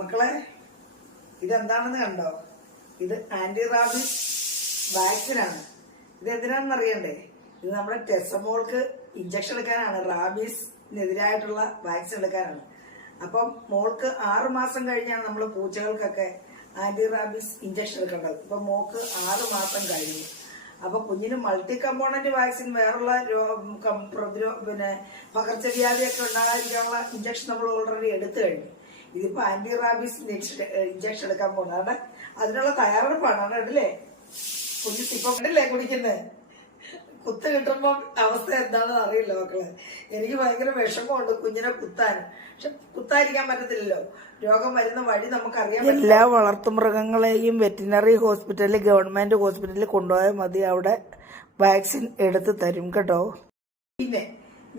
മക്കളെ ഇതെന്താണെന്ന് കണ്ടോ? ഇത് ആന്റി റാബിസ് വാക്സിനാണ്. ഇത് എന്തിനാണെന്ന് അറിയണ്ടേ? ഇത് നമ്മുടെ ടെസമോൾക്ക് ഇഞ്ചക്ഷൻ എടുക്കാനാണ്. റാബീസിനെതിരായിട്ടുള്ള വാക്സിൻ എടുക്കാനാണ്. അപ്പം മോൾക്ക് ആറു മാസം കഴിഞ്ഞാണ് നമ്മൾ പൂച്ചകൾക്കൊക്കെ ആന്റി റാബീസ് ഇഞ്ചക്ഷൻ എടുക്കേണ്ടത്. ഇപ്പൊ മോൾക്ക് ആറ് മാസം കഴിഞ്ഞു. അപ്പൊ കുഞ്ഞിന് മൾട്ടി കമ്പോണന്റ് വാക്സിൻ വേറുള്ള പ്രതിരോധ പിന്നെ പകർച്ചവ്യാധിയൊക്കെ ഉണ്ടാകാതിരിക്കാനുള്ള ഇഞ്ചക്ഷൻ നമ്മൾ ഓൾറെഡി എടുത്തു കഴിഞ്ഞു. ഇതിപ്പോ ആന്റി റാബീസ് ഇഞ്ചക്ഷൻ എടുക്കാൻ പോണാണ് അതിനുള്ള തയ്യാറെടുപ്പാണ്. അല്ലേ കുഞ്ഞു ഇപ്പൊ കണ്ടില്ലേ കുടിക്കുന്നത് കുത്ത് കിട്ടുമ്പോ അവസ്ഥ എന്താണെന്ന് അറിയില്ല മക്കൾ. എനിക്ക് ഭയങ്കര വിഷമമുണ്ട് കുഞ്ഞിനെ കുത്താൻ. പക്ഷെ കുത്താതിരിക്കാൻ പറ്റത്തില്ലല്ലോ. രോഗം വരുന്ന വഴി നമുക്കറിയാം എല്ലാ വളർത്തുമൃഗങ്ങളെയും വെറ്റിനറി ഹോസ്പിറ്റലിൽ ഗവൺമെന്റ് ഹോസ്പിറ്റലിൽ കൊണ്ടുപോയാൽ മതി. അവിടെ വാക്സിൻ എടുത്ത് തരും കേട്ടോ. പിന്നെ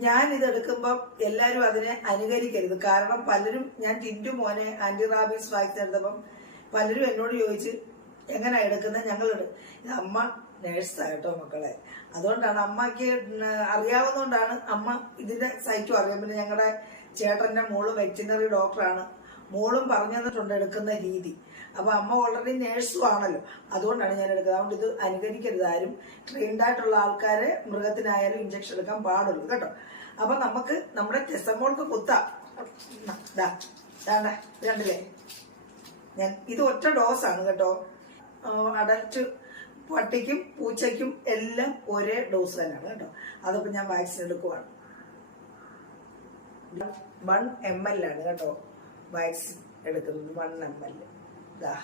ഞാൻ ഇത് എടുക്കുമ്പോൾ എല്ലാവരും അതിനെ അനുകരിക്കരുത്. കാരണം പലരും ഞാൻ ടിന്റു മോനെ ആന്റി റാബീസ് വാക്സിൻ എടുത്തപ്പം പലരും എന്നോട് ചോദിച്ച് എങ്ങനെയാ എടുക്കുന്നത് ഞങ്ങൾ ഇത് അമ്മ നേഴ്സായിട്ടോ മക്കളെ. അതുകൊണ്ടാണ് അമ്മയ്ക്ക് അറിയാവുന്നതുകൊണ്ടാണ് അമ്മ ഇതിന്റെ സൈറ്റും അറിയാം. പിന്നെ ഞങ്ങളുടെ ചേട്ടന്റെ മോൾ വെറ്റിനറി ഡോക്ടറാണ്. മോളും പറഞ്ഞു തന്നിട്ടുണ്ട് എടുക്കുന്ന രീതി. അപ്പൊ അമ്മ ഓൾറെഡി നേഴ്സും ആണല്ലോ. അതുകൊണ്ടാണ് ഞാൻ എടുക്കുന്നത്. അതുകൊണ്ട് ഇത് അനുകരിക്കരുത്. ആരും ട്രെയിൻഡ് ആയിട്ടുള്ള ആൾക്കാരെ മൃഗത്തിനായാലും ഇഞ്ചക്ഷൻ എടുക്കാൻ പാടുള്ളൂ. കേട്ടോ? അപ്പൊ നമുക്ക് നമ്മുടെ ടെസമോൾക്ക് കുത്താം. ദാണ്ട, ഇത് ഞാൻ ഇത് ഒറ്റ ഡോസാണ് കേട്ടോ. അഡൽറ്റ് പട്ടിക്കും പൂച്ചയ്ക്കും എല്ലാം ഒരേ ഡോസ് തന്നെയാണ് കേട്ടോ. അതിപ്പോ ഞാൻ വാക്സിൻ എടുക്കുവാണ്. വൺ എം എൽ ആണ് കേട്ടോ. വാക്സിൻ എടുക്കുന്നത് വൺ എം എൽ. ഇതാ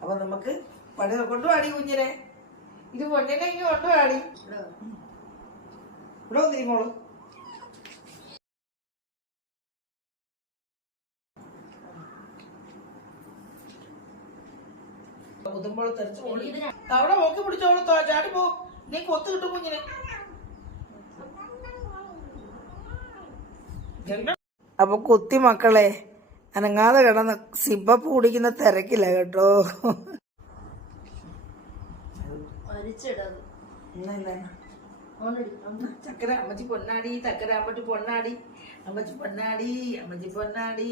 അപ്പൊ നമുക്ക് പണി കൊണ്ടുപാടി കുഞ്ഞിനെ. ഇത് പൊന്നിനെ ഇനി കൊണ്ടുപാടി ഇവിടെ വന്നിരിക്കോളൂ കുത്തുമ്പോൾ തെറിച്ച്. അവിടെ നോക്കി പിടിച്ചോളൂ ചാടി പോ. നീ കൊത്ത് കിട്ടും കുഞ്ഞിനെ. അപ്പൊ കുത്തി മക്കളെ അനങ്ങാതെ കിടന്ന് സിബപ്പ് കുടിക്കുന്ന തിരക്കില്ല കേട്ടോ. ചക്കര അമ്മച്ചി പൊന്നാടി ചക്കര അമ്മച്ചി പൊന്നാടി അമ്മച്ചി പൊന്നാടി അമ്മച്ചി പൊന്നാടി.